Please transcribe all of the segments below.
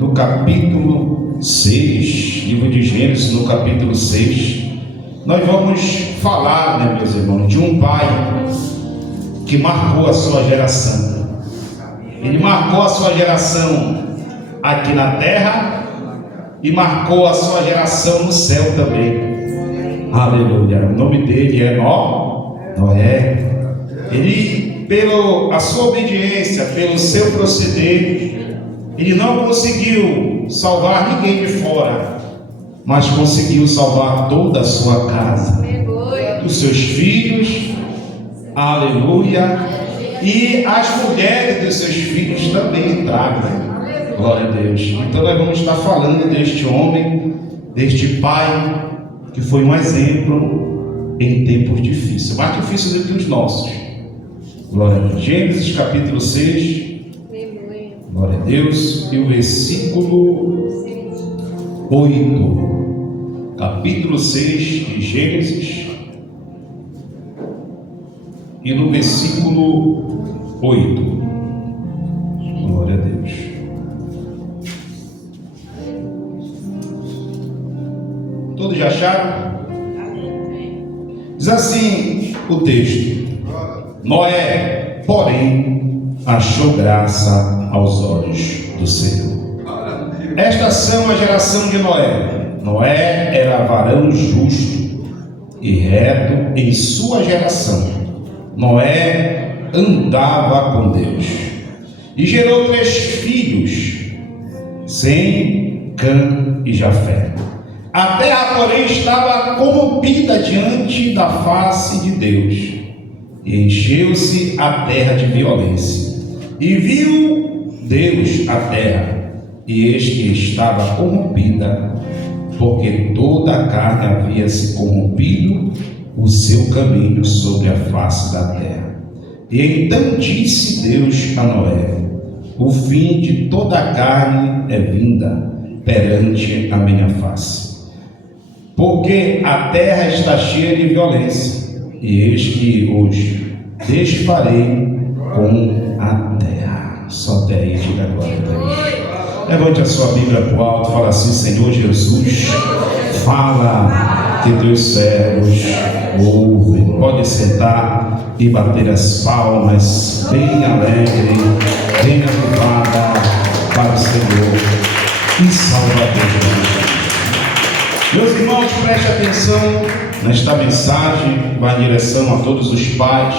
no capítulo 6, livro de Gênesis, no capítulo 6, nós vamos falar, meus irmãos, de um pai que marcou a sua geração. Ele marcou a sua geração aqui na terra e marcou a sua geração no céu também. Aleluia. O nome dele é Noé. Ele, pela sua obediência, pelo seu proceder, ele não conseguiu salvar ninguém de fora, mas conseguiu salvar toda a sua casa, os seus filhos, aleluia, e as mulheres dos seus filhos também entraram. Glória a Deus. Então nós vamos estar falando deste homem, deste pai, que foi um exemplo em tempos difíceis, mais difíceis do que os nossos. Glória a Deus. Gênesis capítulo 6, glória a Deus, e o versículo 8, capítulo 6 de Gênesis, e no versículo 8, glória a Deus. Todos já acharam? Diz assim o texto: Noé, porém, achou graça aos olhos do Senhor. Estas são a geração de Noé. Noé era varão justo e reto em sua geração. Noé andava com Deus e gerou 3 filhos, Sem, Cã e Jafé. A terra, porém, estava corrompida diante da face de Deus, e encheu-se a terra de violência. E viu Deus a terra, e eis que estava corrompida, porque toda a carne havia se corrompido o seu caminho sobre a face da terra. E então disse Deus a Noé: o fim de toda a carne é vinda perante a minha face, porque a terra está cheia de violência, e eis que hoje desfarei com a terra. Só até aí, diga glória a Deus. Levante a sua Bíblia para o alto, fala assim: Senhor Jesus, fala, que teus servos ouvem. Pode sentar e bater as palmas, bem alegre, bem avivada para o Senhor e Salvador. Meus irmãos, preste atenção nesta mensagem, vai em direção a todos os pais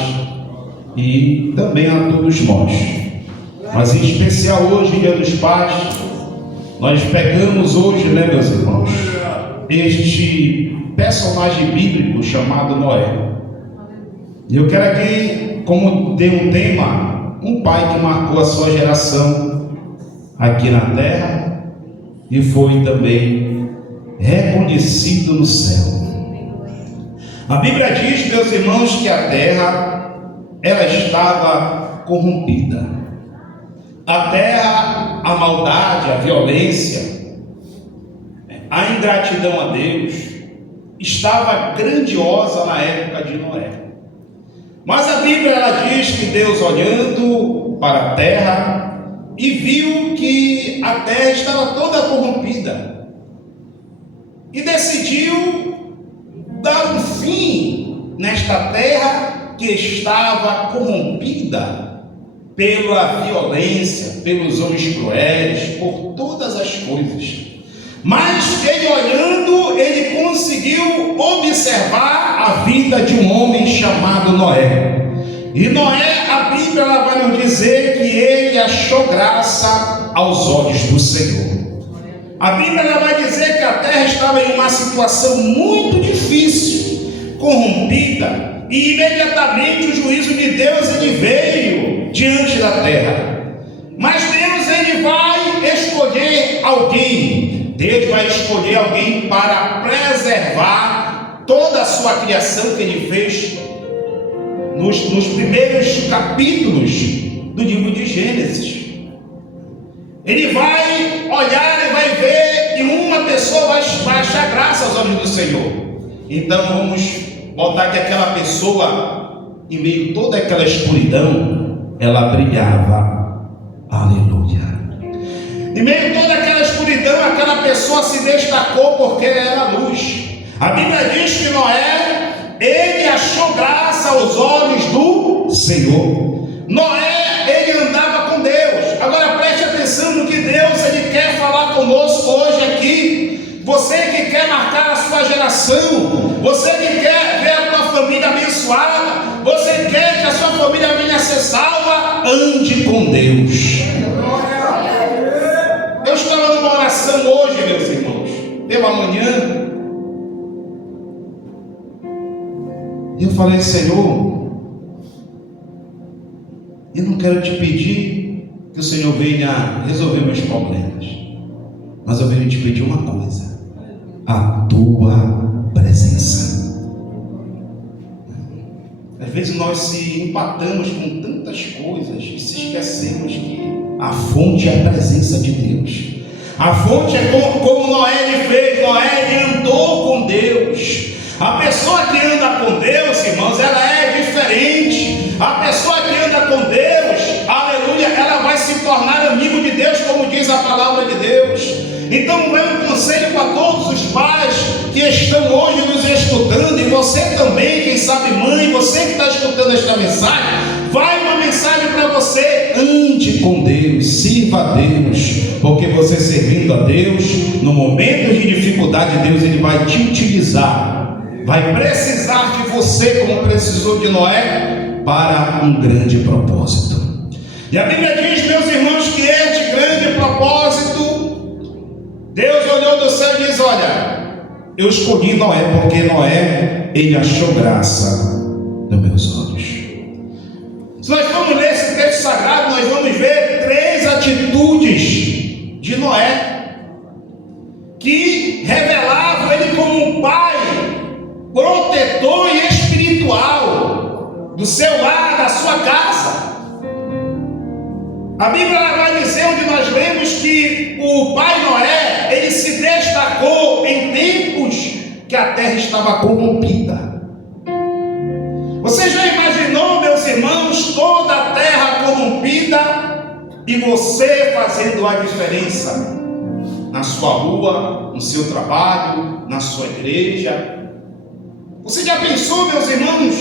e também a todos nós, mas em especial hoje, Dia dos Pais, nós pegamos hoje, meus irmãos, este personagem bíblico chamado Noé. E eu quero aqui, como tem um tema, um pai que marcou a sua geração aqui na terra e foi também reconhecido no céu. A Bíblia diz, meus irmãos, que a terra, ela estava corrompida. A terra, a maldade, a violência, a ingratidão a Deus estava grandiosa na época de Noé. Mas a Bíblia, ela diz que Deus, olhando para a terra, e viu que a terra estava toda corrompida, e decidiu dar um fim nesta terra que estava corrompida pela violência, pelos homens cruéis, por todas as coisas. Mas ele olhando, ele conseguiu observar a vida de um homem chamado Noé. E Noé, a Bíblia, ela vai nos dizer que ele achou graça aos olhos do Senhor. A Bíblia, ela vai dizer que a terra estava em uma situação muito difícil, corrompida, e imediatamente o juízo de Deus, ele veio diante da terra. Mas Deus, ele vai escolher alguém. Deus vai escolher alguém para preservar toda a sua criação que ele fez nos primeiros capítulos do livro de Gênesis. Ele vai olhar e vai ver, e uma pessoa vai achar graça aos olhos do Senhor. Então vamos botar que aquela pessoa, em meio a toda aquela escuridão, ela brilhava. Aleluia. Em meio a toda aquela pessoa se destacou porque era luz. A Bíblia diz que Noé, ele achou graça aos olhos do Senhor. Noé, ele andava com Deus. Agora preste atenção no que Deus ele quer falar conosco hoje aqui. Você que quer marcar a sua geração, você que quer ver a tua família abençoada, você quer que a sua família venha a ser salva, ande com Deus. Eu estava numa oração hoje, meus irmãos, pela manhã. E eu falei: Senhor, eu não quero te pedir que o Senhor venha resolver meus problemas, mas eu venho te pedir uma coisa: a tua presença. Às vezes nós se empatamos com tantas coisas e se esquecemos que a fonte é a presença de Deus. A fonte é como Noé ele fez. Noé ele andou com Deus. A pessoa que anda com Deus, irmãos, ela é diferente. A pessoa que anda com Deus, aleluia, ela vai se tornar amigo de Deus, como diz a palavra de Deus. Então é um conselho para todos os pais que estão hoje nos escutando, e você também, quem sabe mãe, você que está escutando esta mensagem, vai uma mensagem para você: ande com Deus, sirva a Deus, porque você servindo a Deus, no momento de dificuldade, Deus ele vai te utilizar. Vai precisar de você, como precisou de Noé, para um grande propósito. E a Bíblia diz, meus irmãos, que este grande propósito, Deus olhou do céu e diz: olha, eu escolhi Noé, porque Noé, ele achou graça nos meus olhos. Se nós formos ler esse texto sagrado, nós vamos ver 3 atitudes de Noé, que revelavam ele como um pai protetor e espiritual do seu lar, da sua casa. A Bíblia vai dizer, onde nós lemos, que o pai Noé, ele se destacou em tempos que a terra estava corrompida. Você já imaginou, meus irmãos, toda a terra corrompida e você fazendo a diferença na sua rua, no seu trabalho, na sua igreja? Você já pensou, meus irmãos,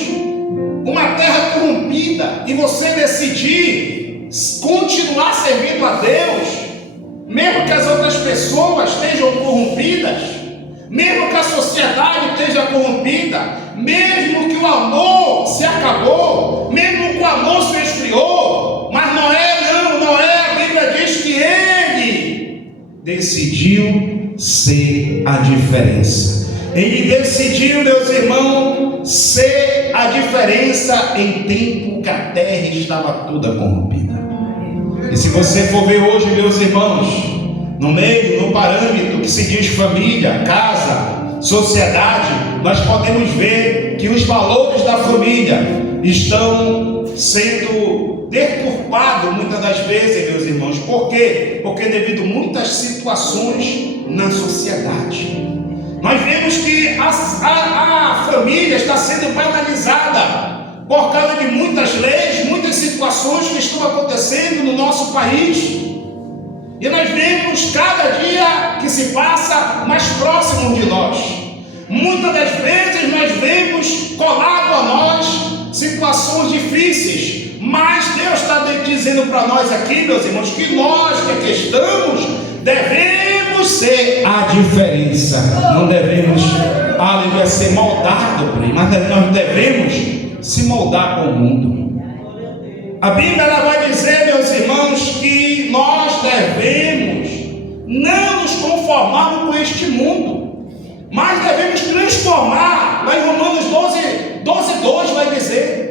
uma terra corrompida e você decidir continuar servindo a Deus, mesmo que as outras pessoas estejam corrompidas, mesmo que a sociedade esteja corrompida, mesmo que o amor se acabou, mesmo que o amor se esfriou? Mas Noé não. Noé, a Bíblia diz que ele decidiu ser a diferença. Ele decidiu, meus irmãos, ser a diferença em tempo que a terra estava toda corrompida. E se você for ver hoje, meus irmãos, no meio, no parâmetro que se diz família, casa, sociedade, nós podemos ver que os valores da família estão sendo deturpados muitas das vezes, meus irmãos. Por quê? Porque devido a muitas situações na sociedade, nós vemos que a família está sendo banalizada por causa de muitas leis, muitas situações que estão acontecendo no nosso país. E nós vemos cada dia que se passa mais próximo de nós. Muitas das vezes nós vemos colado a nós situações difíceis. Mas Deus está dizendo para nós aqui, meus irmãos, que nós que aqui estamos devemos ser a diferença. Não devemos, aleluia, ser moldado por ele, mas nós devemos se moldar com o mundo. A Bíblia ela vai dizer, meus irmãos, que nós devemos não nos conformarmos com este mundo, mas devemos transformar. Lá em Romanos 12:2 vai dizer: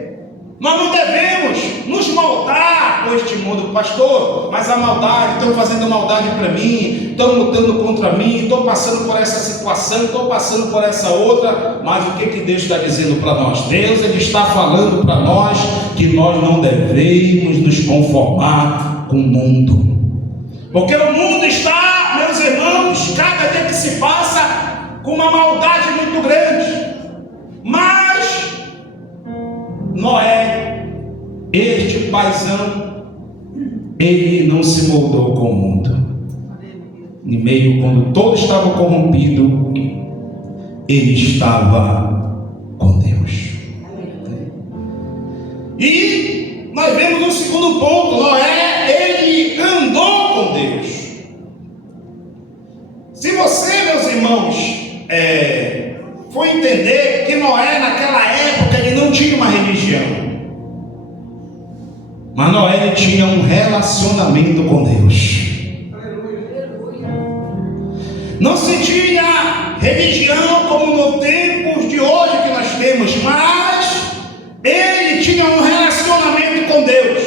nós não devemos nos moldar com este mundo. Pastor, mas a maldade, estão fazendo maldade para mim, estão lutando contra mim, estou passando por essa situação, estou passando por essa outra. Mas o que Deus está dizendo para nós? Deus ele está falando para nós que nós não devemos nos conformar com o mundo, porque o mundo está, meus irmãos, cada dia que se passa, com uma maldade muito grande. Mas Noé, este paizão, ele não se moldou com o mundo. em meio, quando todo estava corrompido, ele estava com Deus. E nós vemos um segundo ponto: Noé, ele andou com Deus. Se você, meus irmãos, for entender que Noé, naquela época, ele não tinha uma religião, mas Noé, ele tinha um relacionamento com Deus. Não se tinha religião como no tempo de hoje que nós temos, mas ele tinha um relacionamento com Deus.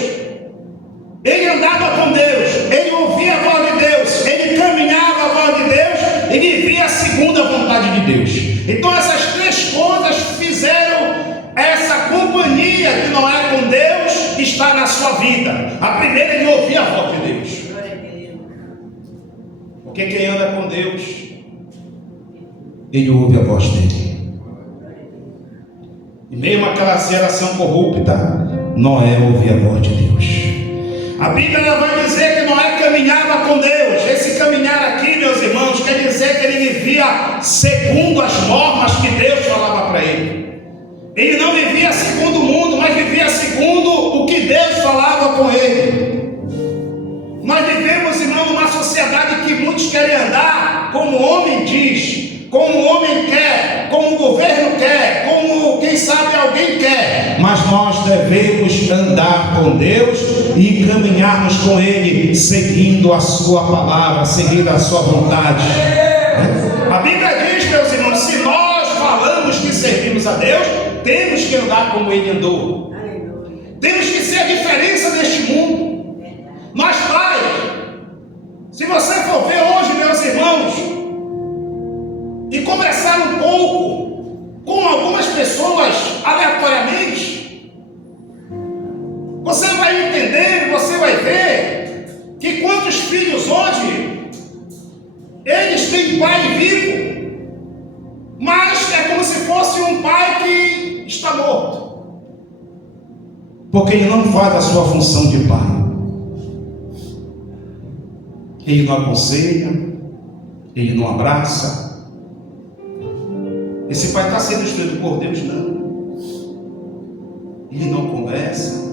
Ele andava com Deus, ele ouvia a voz de Deus, ele caminhava a voz de Deus e vivia segundo a vontade de Deus. Então essas três coisas fizeram essa companhia de Noé com Deus estar na sua vida. A primeira, ele ouvia a voz de Deus. Porque quem anda com Deus, ele ouve a voz dele. E mesmo aquela geração corrupta, Noé ouvia a voz de Deus. A Bíblia vai dizer que Noé caminhava com Deus. Esse caminhar aqui, meus irmãos, quer dizer que ele vivia segundo as normas que Deus falava para ele. Ele não vivia segundo o mundo, mas vivia segundo o que Deus falava com ele. Nós vivemos, irmão, numa sociedade que muitos querem andar como o homem diz, como o homem quer, como o governo quer, como, quem sabe, alguém quer. Mas nós devemos andar com Deus e caminharmos com Ele, seguindo a sua palavra, seguindo a sua vontade. A Bíblia diz, meus irmãos, se nós falamos que servimos a Deus, temos que andar como Ele andou. Temos que ser a diferença deste mundo. Nós pais, se você for ver hoje, meus irmãos, e conversar um pouco com algumas pessoas aleatoriamente, você vai entender, você vai ver que quantos filhos hoje eles têm pai vivo, mas é como se fosse um pai que está morto, porque ele não faz a sua função de pai. Ele não aconselha, ele não abraça. Esse pai está sendo instruído por Deus? Não. Ele não conversa,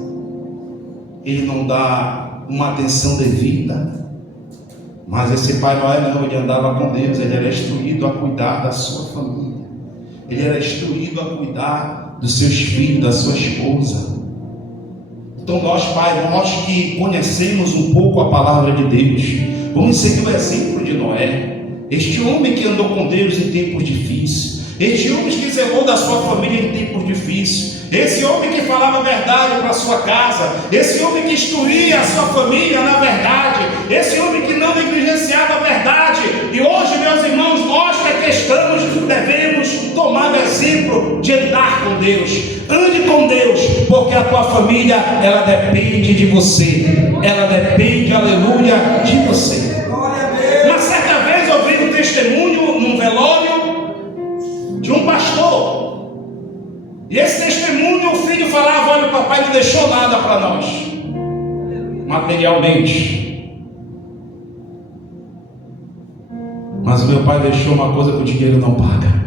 ele não dá uma atenção devida. Mas esse pai Noé não, ele andava com Deus, ele era instruído a cuidar da sua família, ele era instruído a cuidar dos seus filhos, da sua esposa. Então nós, Pai, nós que conhecemos um pouco a palavra de Deus, vamos seguir o exemplo de Noé, este homem que andou com Deus em tempos difíceis, este homem que zelou da sua família em tempos difíceis, esse homem que falava a verdade para a sua casa, esse homem que instruía a sua família na verdade, esse homem que não negligenciava a verdade. E hoje, meus irmãos, nós que aqui estamos, devemos tomar o exemplo de andar com Deus. Ande com Deus, porque a tua família, ela depende de você, ela depende, aleluia, de você. Uma certa vez eu vi um testemunho num velório de um pastor, e esse testemunho, o filho falava: olha, o papai não deixou nada para nós, materialmente, mas o meu pai deixou uma coisa que o dinheiro não paga.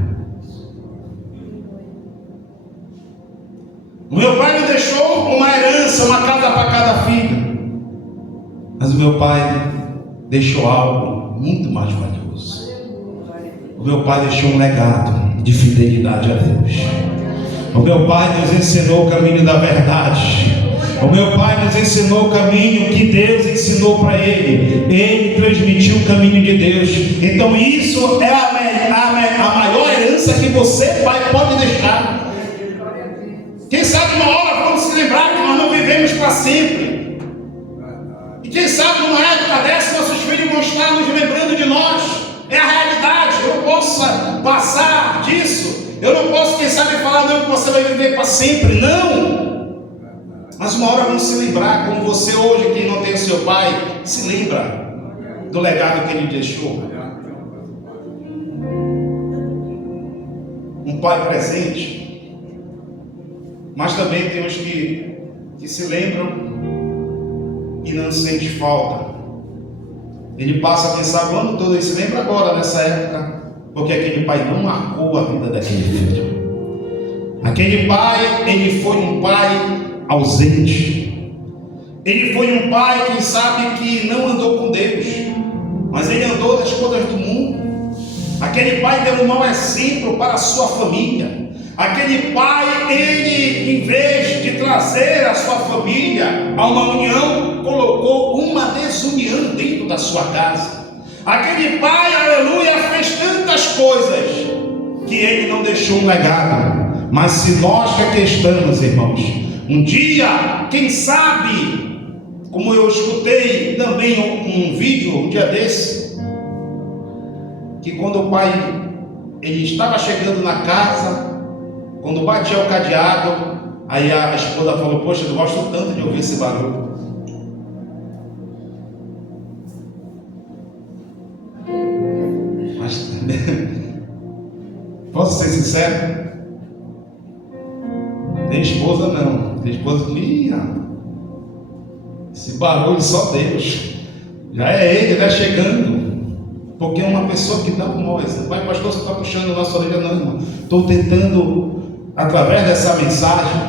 O meu pai me deixou uma herança, uma casa para cada filho, mas o meu pai deixou algo muito mais valioso. O meu pai deixou um legado de fidelidade a Deus. O meu pai nos ensinou o caminho da verdade. O meu pai nos ensinou o caminho que Deus ensinou para ele. Ele transmitiu o caminho de Deus. Então isso é a maior herança que você, pai, pode deixar. Quem sabe uma hora vamos se lembrar que nós não vivemos para sempre. E quem sabe numa época dessa nossos filhos vão estar nos lembrando de nós. É a realidade. Eu não posso passar disso. Eu não posso, quem sabe, falar não que você vai viver para sempre. Não. Mas uma hora vamos se lembrar, como você hoje, quem não tem o seu pai, se lembra do legado que ele deixou. Um pai presente. Mas também tem os que se lembram e não sentem falta. Ele passa, quem sabe, o ano todo, ele se lembra agora, nessa época, porque aquele pai não marcou a vida daquele filho. Aquele pai, ele foi um pai ausente. Ele foi um pai, quem sabe, que não andou com Deus, mas ele andou nas coisas do mundo. Aquele pai deu um mau exemplo para a sua família. Aquele pai, ele, em vez de trazer a sua família a uma união, colocou uma desunião dentro da sua casa. Aquele pai, aleluia, fez tantas coisas que ele não deixou um legado. Mas se nós que aqui estamos, irmãos, um dia, quem sabe, como eu escutei também um vídeo um dia desse, que quando o pai ele estava chegando na casa, quando batia o cadeado, aí a esposa falou: poxa, eu gosto tanto de ouvir esse barulho. Mas posso ser sincero? Tem esposa não, tem esposa que esse barulho só Deus. Já é ele, né, chegando. Porque é uma pessoa que dá com nós. Não vai, pastor, você está puxando a nossa orelha, não, irmão. Estou tentando, através dessa mensagem,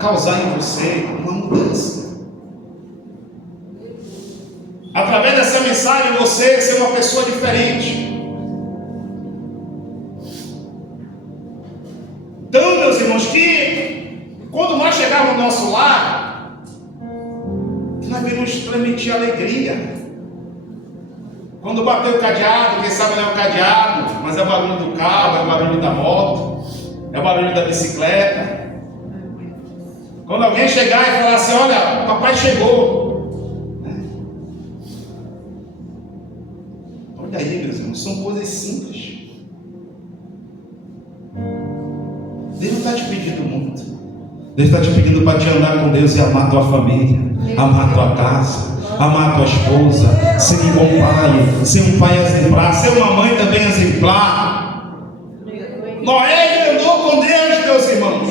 causar em você uma mudança. Através dessa mensagem, você ser uma pessoa diferente. Então, meus irmãos, que quando nós chegarmos no nosso lar, nós devemos transmitir alegria. Quando bater o cadeado, quem sabe não é o cadeado, mas é o barulho do carro, é o barulho da moto, é o barulho da bicicleta. Quando alguém chegar e falar assim: olha, o papai chegou. Olha aí, meus irmãos, são coisas simples. Deus não está te pedindo muito. Deus está te pedindo para te andar com Deus e amar tua família, amar tua casa, amar tua esposa, ser um bom pai, ser um pai exemplar, ser uma mãe também exemplar. Noé andou com Deus, meus irmãos.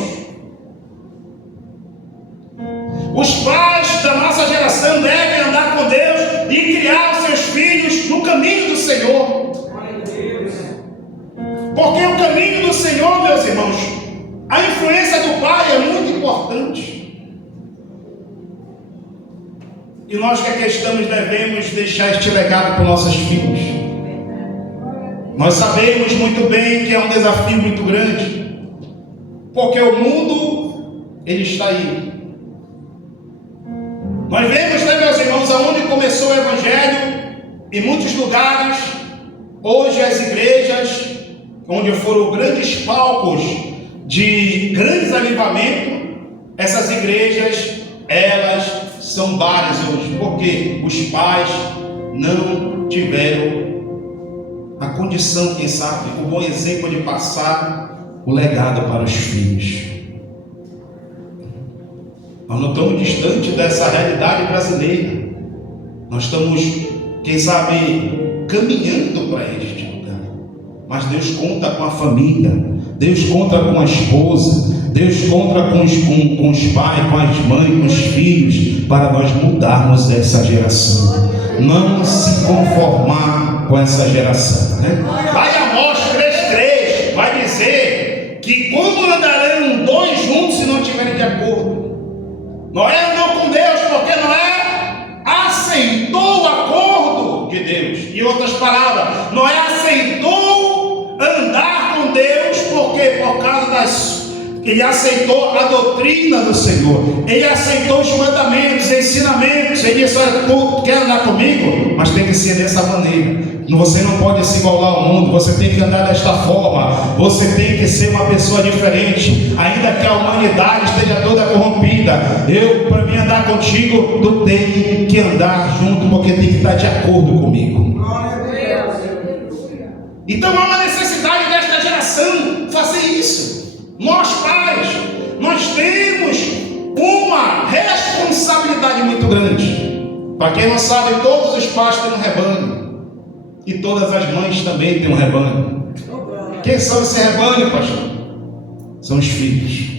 Os pais da nossa geração devem andar com Deus e criar os seus filhos no caminho do Senhor. Porque o caminho do Senhor, meus irmãos, a influência do pai é muito importante. E nós que aqui estamos devemos deixar este legado para os nossos filhos. Nós sabemos muito bem que é um desafio muito grande, porque o mundo, ele está aí. Nós vemos, né, meus irmãos, aonde começou o Evangelho, em muitos lugares, hoje as igrejas, onde foram grandes palcos de grandes avivamentos, essas igrejas, elas são várias hoje, porque os pais não tiveram a condição, quem sabe, o bom exemplo de passar o legado para os filhos. Nós não estamos distante dessa realidade brasileira. Nós estamos, quem sabe, caminhando para este lugar. Mas Deus conta com a família, Deus conta com a esposa, Deus conta com os pais, com as mães, com os filhos, para nós mudarmos essa geração. Não se conformar com essa geração, né? Lá em Amós 3:3 vai dizer que como andarão dois juntos se não estiverem de acordo? Noé andou com Deus porque Noé aceitou o acordo de Deus. Em outras palavras, Noé aceitou andar com Deus porque por causa ele aceitou a doutrina do Senhor, ele aceitou os mandamentos, os ensinamentos. Ele disse: olha, tu quer andar comigo? Mas tem que ser dessa maneira. Você não pode se igualar ao mundo, você tem que andar desta forma, você tem que ser uma pessoa diferente, ainda que a humanidade esteja toda corrompida. Para mim andar contigo, tu tem que andar junto, porque tem que estar de acordo comigo. Então há uma necessidade desta geração fazer isso. Nós pais, nós temos uma responsabilidade muito grande. Para quem não sabe, todos os pais têm um rebanho. E todas as mães também têm um rebanho. Quem são esse rebanho, pastor? São os filhos.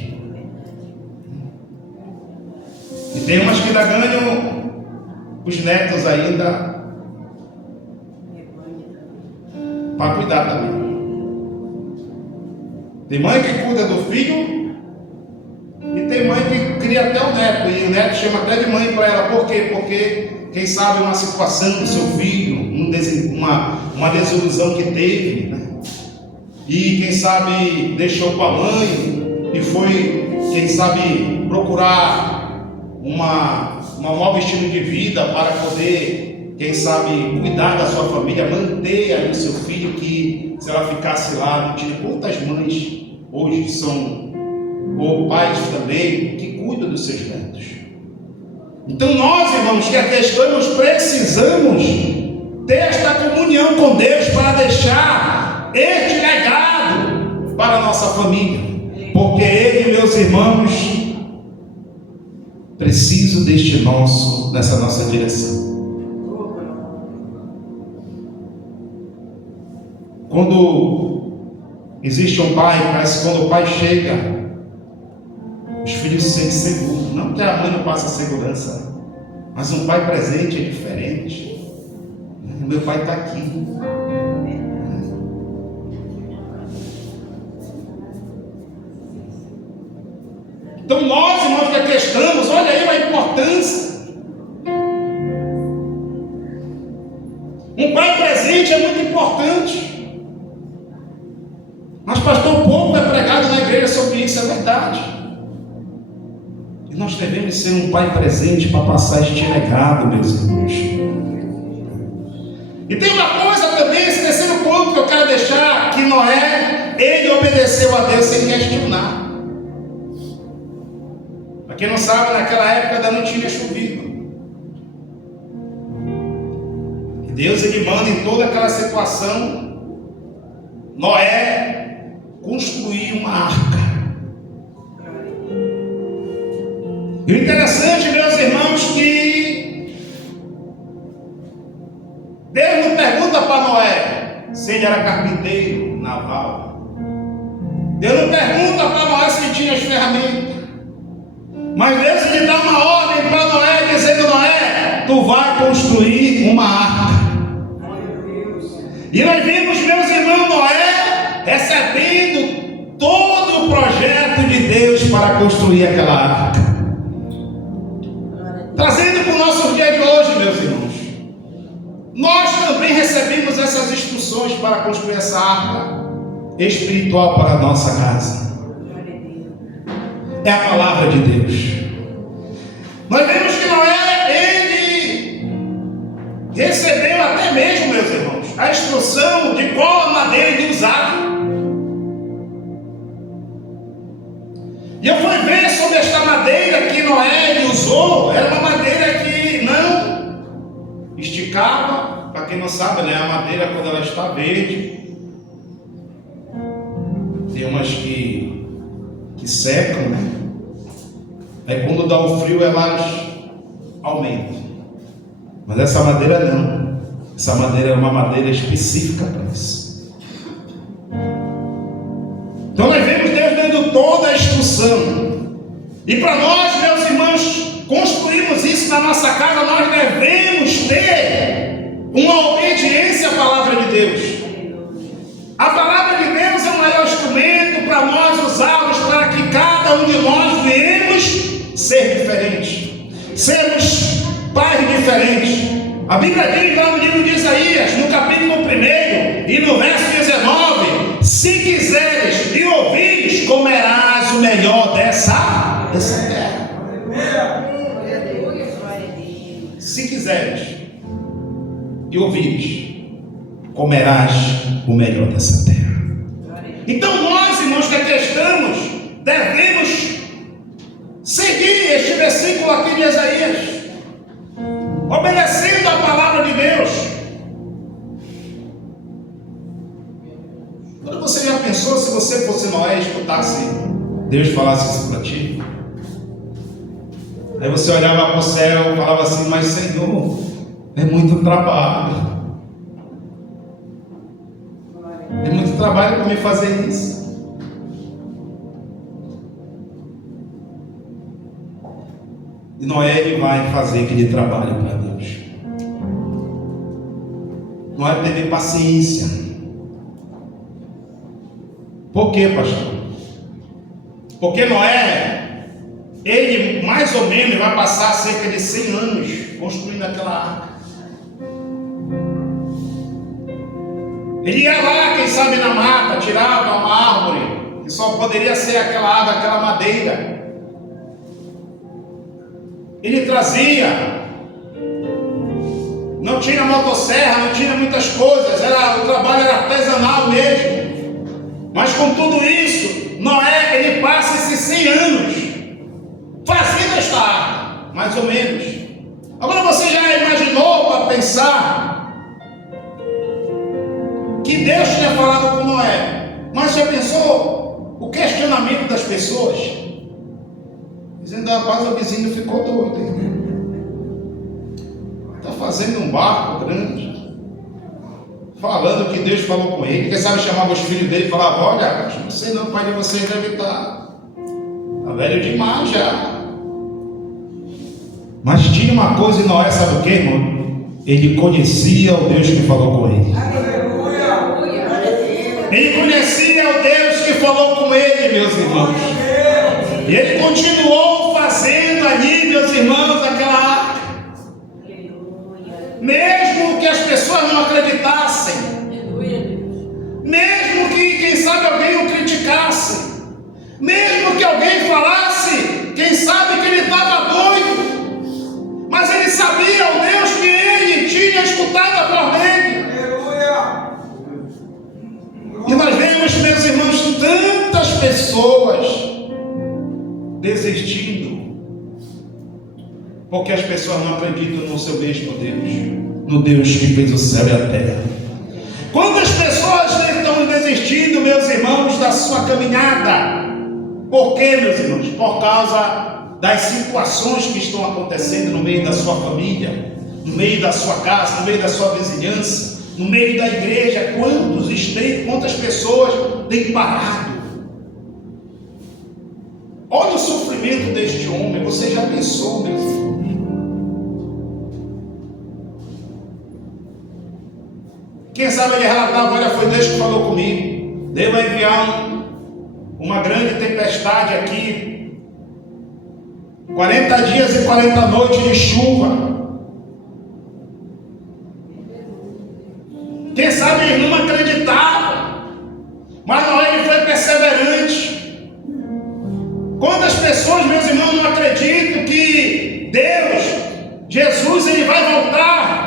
E tem umas que ainda ganham os netos ainda para cuidar também. Tem mãe que cuida do filho e tem mãe que cria até o neto, e o neto chama até de mãe para ela. Por quê? Porque quem sabe uma situação do seu filho, uma desilusão que teve, né? E quem sabe deixou com a mãe e foi, quem sabe, procurar um novo estilo de vida para poder, quem sabe, cuidar da sua família, manter ali o seu filho, que se ela ficasse lá, não tinha. Quantas mães hoje são, ou pais também, que cuidam dos seus netos? Então nós, irmãos, que aqui estamos, precisamos ter esta comunhão com Deus para deixar este legado para a nossa família, porque Ele, meus irmãos, precisam dessa nossa direção. Quando existe um pai, parece que quando o pai chega, os filhos se sentem seguros. Não que a mãe não passa segurança, mas um pai presente é diferente. O meu pai está aqui. Então nós, irmãos, que aqui estamos, olha aí a importância. Um pai presente é muito importante. Mas, pastor, pouco é pregado na igreja sobre isso, é verdade. E nós devemos ser um pai presente para passar este legado, meus irmãos. E tem uma coisa também, esse terceiro ponto que eu quero deixar, que Noé, ele obedeceu a Deus sem questionar. Para quem não sabe, naquela época ainda não tinha chovido. E Deus, ele manda em toda aquela situação, Noé construir uma arca. E o interessante, meus irmãos, que Deus não pergunta para Noé se ele era carpinteiro naval. Deus não pergunta para Noé se ele tinha as ferramentas. Mas Deus lhe dá uma ordem para Noé, dizendo: Noé, tu vai construir uma arca. E nós vimos, meus irmãos, Noé recebendo todo o projeto de Deus para construir aquela arca. Trazendo para o nosso dia de hoje, meus irmãos, nós também recebemos essas instruções para construir essa arca espiritual para a nossa casa. É a palavra de Deus. Nós vemos que Noé, ele recebeu até mesmo, meus irmãos, a instrução de qual a madeira ele usava. E eu fui ver sobre esta madeira que Noé ele usou. Era uma madeira que não esticava. Para quem não sabe, né, a madeira, quando ela está verde, tem umas que secam, né? Aí quando dá o frio elas aumentam. Mas essa madeira não. Essa madeira é uma madeira específica para isso. Então nós vemos Deus dando toda a instrução. E para nós, meus irmãos, construirmos isso na nossa casa, nós devemos ter uma obediência à palavra de Deus. A palavra de Deus é o maior instrumento para nós usarmos, para que cada um de nós venhamos ser diferentes, sermos pais diferentes. A Bíblia diz lá no livro de Isaías, no capítulo 1 e no verso 19: se quiseres e ouvires, comerás o melhor dessa terra. Se quiseres e ouvires, comerás o melhor dessa terra. Então nós, irmãos, que aqui estamos, devemos seguir este versículo aqui de Isaías, obedecendo a palavra de Deus. Quando você já pensou, se você fosse Noé e escutasse Deus falasse isso para ti? Aí você olhava para o céu e falava assim: mas Senhor, é muito trabalho. É muito trabalho para me fazer isso. E Noé, ele vai fazer aquele trabalho para Deus. Noé teve paciência. Por quê, pastor? Porque Noé, ele mais ou menos vai passar cerca de 100 anos construindo aquela arca. Ele ia lá, quem sabe na mata, tirava uma árvore, que só poderia ser aquela árvore, aquela madeira. Ele trazia, não tinha motosserra, não tinha muitas coisas, o trabalho era artesanal mesmo. Mas com tudo isso, Noé, ele passa esses 100 anos fazendo esta arca, mais ou menos. Agora você já imaginou para pensar que Deus tinha falado com Noé? Mas já pensou o questionamento das pessoas? Dizendo, rapaz, o vizinho ficou doido. Está fazendo um barco grande, falando que Deus falou com ele. Quem sabe chamava os filhos dele e falava, olha, não sei não, o pai de vocês deve estar velho demais já. Mas tinha uma coisa em Noé, sabe o que, irmão? Ele conhecia o Deus que falou com ele. Ele conhecia o Deus que falou com ele, meus irmãos. E ele continuou fazendo ali, meus irmãos, aquela arca. Mesmo que as pessoas não acreditassem. Mesmo que, quem sabe, alguém o criticasse. Mesmo que alguém falasse, quem sabe, que ele estava doido. Mas ele sabia o Deus que ele tinha escutado a voz dele. E nós vemos, meus irmãos, tantas pessoas desistindo, porque as pessoas não acreditam no seu mesmo Deus, no Deus que fez o céu e a terra. Quantas pessoas estão desistindo, meus irmãos, da sua caminhada? Por quê, meus irmãos? Por causa das situações que estão acontecendo no meio da sua família, no meio da sua casa, no meio da sua vizinhança, no meio da igreja. Quantas pessoas têm parado? Olha o sofrimento deste homem. Você já pensou, meu filho? Quem sabe ele relatava, olha, foi Deus que falou comigo. Deus vai enviar uma grande tempestade aqui, 40 dias e 40 noites de chuva. Quem sabe ele não acreditava, mas Noé ele foi perseverante. Quantas pessoas, meus irmãos, não acreditam que Deus, Jesus, ele vai voltar?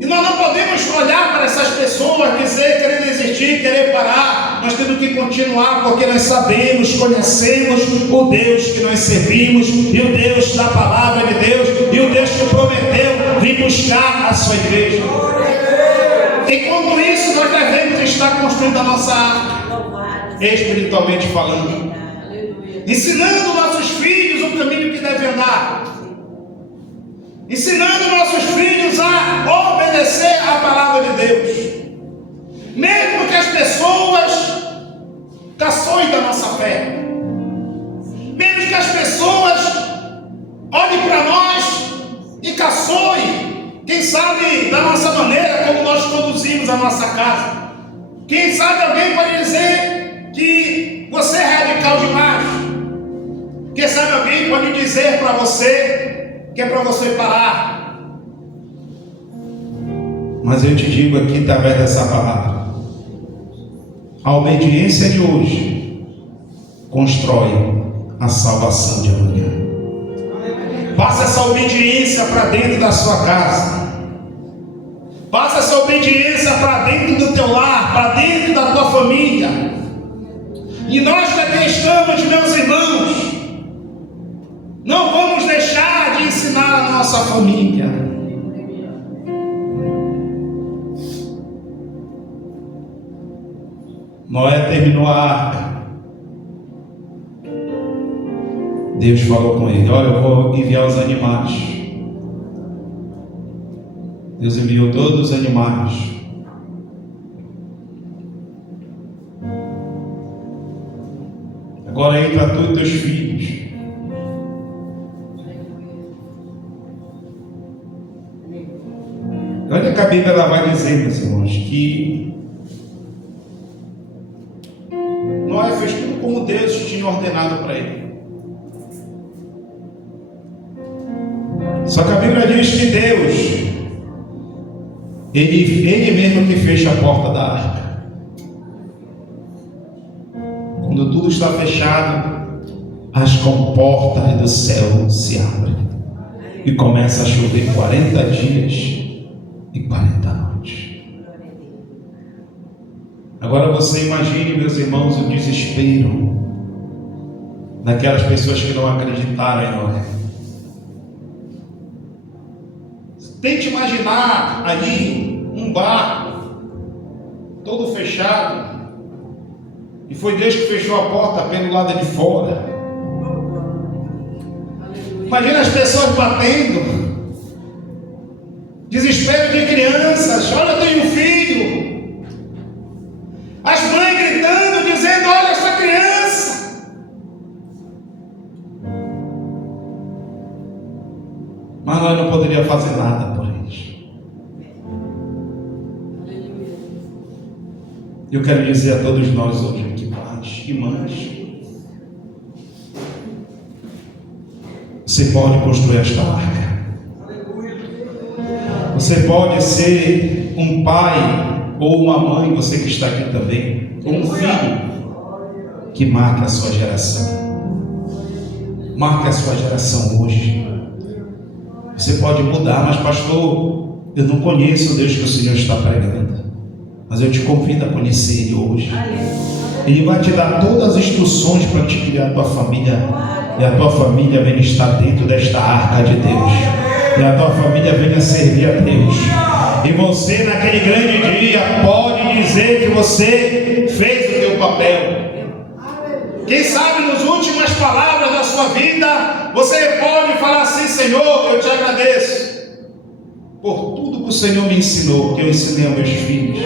E nós não podemos olhar para essas pessoas, dizer, querer desistir, querer parar. Nós temos que continuar, porque nós sabemos, conhecemos o Deus que nós servimos, e o Deus da palavra de Deus, e o Deus que prometeu vir buscar a sua igreja. Enquanto isso, nós devemos estar construindo a nossa arca, espiritualmente falando, ensinando nossos filhos o caminho que devem andar, ensinando nossos filhos a obedecer à palavra de Deus, mesmo que as pessoas caçoem da nossa fé, mesmo que as pessoas olhem para nós e caçoem, quem sabe, da nossa maneira como nós conduzimos a nossa casa. Quem sabe alguém pode dizer que você é radical demais. Quem sabe alguém pode dizer para você que é para você parar. Mas eu te digo aqui, através dessa palavra, a obediência de hoje constrói a salvação de amanhã. Passa essa obediência para dentro da sua casa. Passa essa obediência para dentro do teu lar, para dentro da tua família. E nós que aqui estamos, meus irmãos, não vamos deixar de ensinar a nossa família. Noé terminou a arca. Deus falou com ele, olha, eu vou enviar os animais. Deus enviou todos os animais. Agora entra tu e teus filhos. Olha que a Bíblia ela vai dizer, meus irmãos, que como Deus tinha ordenado para ele. Só que a Bíblia diz que Deus, Ele mesmo que fecha a porta da arca. Quando tudo está fechado, as comportas do céu se abrem e começa a chover 40 dias e 40 noites. Agora você imagine, meus irmãos, o desespero daquelas pessoas que não acreditaram em Noé. Tente imaginar ali um barco todo fechado, e foi Deus que fechou a porta pelo lado de fora. Imagina as pessoas batendo, desespero de crianças, olha, eu tenho um filho, as mães gritando, dizendo, olha essa criança. Mas nós não poderíamos fazer nada por eles. Eu quero dizer a todos nós hoje aqui, pais e mães, você pode construir esta arca. Você pode ser um pai ou uma mãe, você que está aqui também, ou um filho que marque a sua geração. Marque a sua geração hoje. Você pode mudar, mas pastor, eu não conheço o Deus que o Senhor está pregando. Mas eu te convido a conhecer Ele hoje. Ele vai te dar todas as instruções para te criar a tua família. E a tua família venha estar dentro desta arca de Deus. E a tua família venha servir a Deus. E você naquele grande dia pode dizer que você fez o teu papel. Quem sabe nas últimas palavras da sua vida, você pode falar assim, Senhor, eu te agradeço por tudo que o Senhor me ensinou, que eu ensinei aos meus filhos.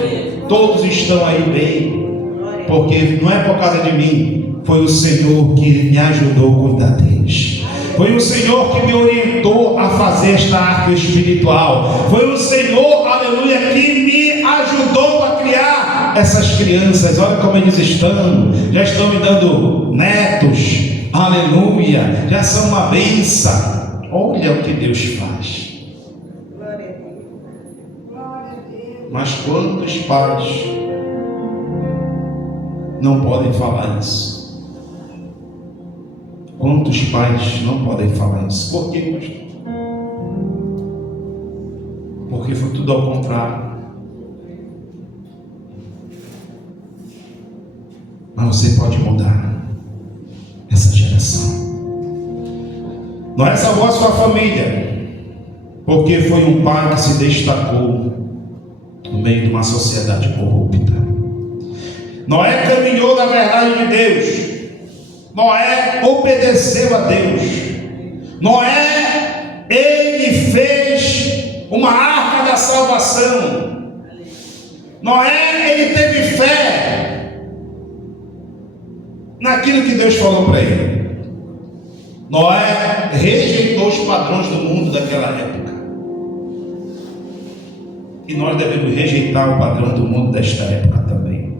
Todos estão aí bem, porque não é por causa de mim, foi o Senhor que me ajudou a cuidar deles. Foi o Senhor que me orientou a fazer esta arca espiritual. Foi o Senhor, aleluia, que me ajudou a criar essas crianças. Olha como eles estão, já estão me dando netos, aleluia, já são uma bênção. Olha o que Deus faz. Mas quantos pais não podem falar isso? Quantos pais não podem falar isso? Por quê, pastor? Porque foi tudo ao contrário. Mas você pode mudar essa geração. Noé salvou a sua família, porque foi um pai que se destacou no meio de uma sociedade corrupta. Noé caminhou na verdade de Deus. Noé obedeceu a Deus. Noé, ele fez uma arca da salvação. Noé, ele teve fé naquilo que Deus falou para ele. Noé rejeitou os padrões do mundo daquela época. E nós devemos rejeitar o padrão do mundo desta época também.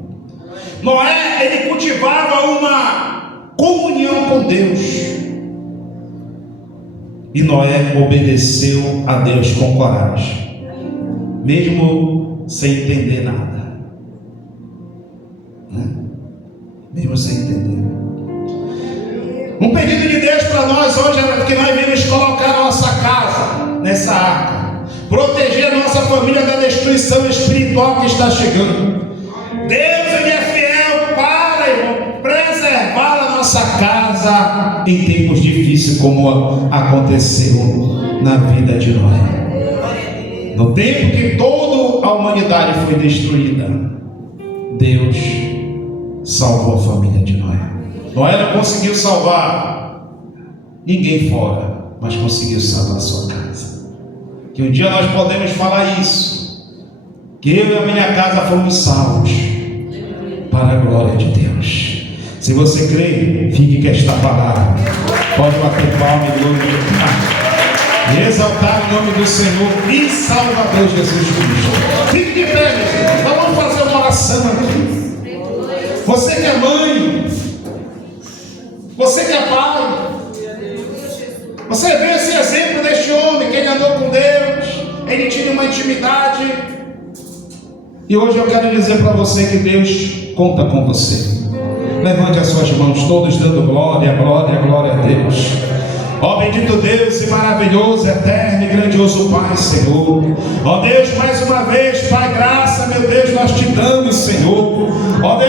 Noé, ele cultivava uma comunhão com Deus. E Noé obedeceu a Deus com coragem, mesmo sem entender nada, né? Mesmo sem entender. Um pedido de Deus para nós hoje é que nós vamos colocar a nossa casa nessa arca, proteger a nossa família da destruição espiritual que está chegando. Deus, ele é fiel para, irmão, preservar a nossa casa em tempos difíceis, como aconteceu na vida de Noé. No tempo que toda a humanidade foi destruída, Deus salvou a família de Noé. Noé não conseguiu salvar ninguém fora, mas conseguiu salvar a sua casa. Que um dia nós podemos falar isso, que eu e a minha casa fomos salvos para a glória de Deus. Se você crê, fique com esta palavra. Pode bater palma e glorificar e exaltar o nome do Senhor e Salvador Jesus Cristo. Fique de pé, meus irmãos. Nós vamos fazer uma oração aqui. Você que é mãe, Você que é pai, você vê esse exemplo deste homem, que ele andou com Deus, ele tinha uma intimidade. E hoje eu quero dizer para você que Deus conta com você. Levante as suas mãos, todos dando glória, glória, glória a Deus. Ó bendito Deus e maravilhoso, eterno e grandioso Pai, Senhor. Ó Deus, mais uma vez, Pai, graça, meu Deus, nós te damos, Senhor. Ó Deus,